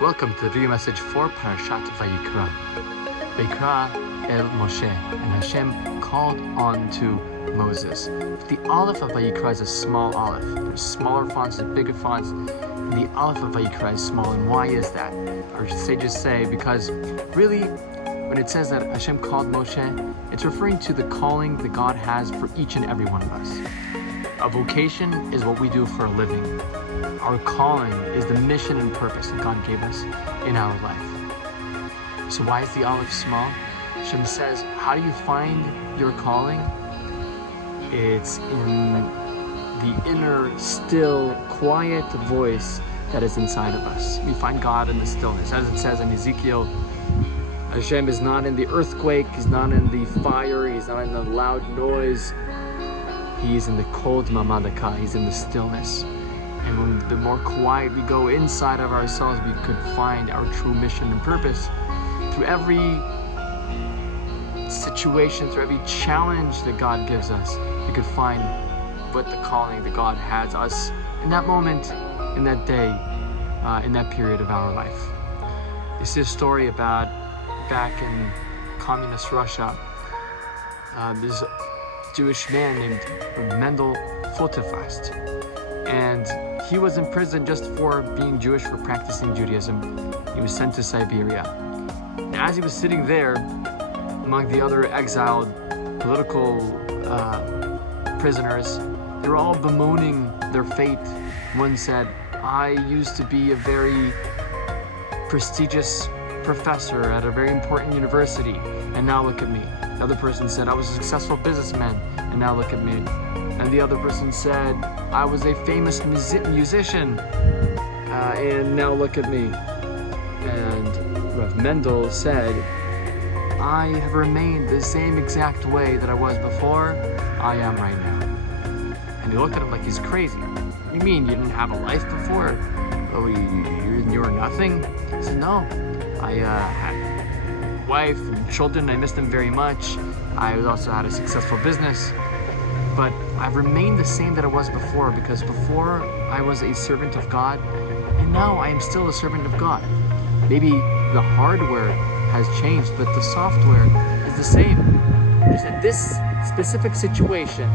Welcome to the video message for Parashat Vayikra. Vayikra el Moshe, and Hashem called on to Moses. The Aleph of Vayikra is a small Aleph. There's smaller fonts, there's bigger fonts, and the Aleph of Vayikra is small. And why is that? Our sages say because really, when it says that Hashem called Moshe, it's referring to the calling that God has for each and every one of us. A vocation is what we do for a living. Our calling is the mission and purpose that God gave us in our life. So why is the Aleph small? Hashem says, how do you find your calling? It's in the inner, still, quiet voice that is inside of us. We find God in the stillness. As it says in Ezekiel, Hashem is not in the earthquake, He's not in the fire, He's not in the loud noise. He's in the cold mamadaka, He's in the stillness. And when the more quiet we go inside of ourselves, we could find our true mission and purpose. Through every situation, through every challenge that God gives us, we could find what the calling that God has us in that moment, in that day, in that period of our life. You see a story about back in communist Russia, there's a Jewish man named Mendel Fotefast, and he was in prison just for being Jewish, for practicing Judaism. He was sent to Siberia. And as he was sitting there, among the other exiled political prisoners, they were all bemoaning their fate. One said, I used to be a very prestigious professor at a very important university, and now look at me. The other person said, I was a successful businessman, and now look at me. And the other person said, I was a famous musician, and now look at me. And Rav Mendel said, I have remained the same exact way that I was before, I am right now. And he looked at him like he's crazy. What do you mean, you didn't have a life before? Oh, you were nothing? He said, no, I had a wife and children, I missed them very much. I also had a successful business. But I've remained the same that I was before, because before I was a servant of God, and now I am still a servant of God. Maybe the hardware has changed, but the software is the same. Just in this specific situation,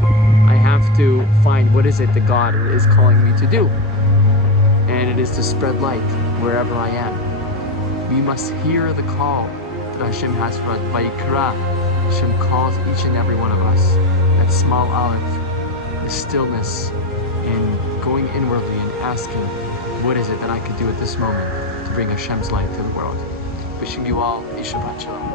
I have to find what is it that God is calling me to do. And it is to spread light wherever I am. We must hear the call that Hashem has for us. Vayikra, Hashem calls each and every one of us. That small Aleph, the stillness, and going inwardly and asking, what is it that I could do at this moment to bring Hashem's light to the world? Wishing you all a Shabbat Shalom.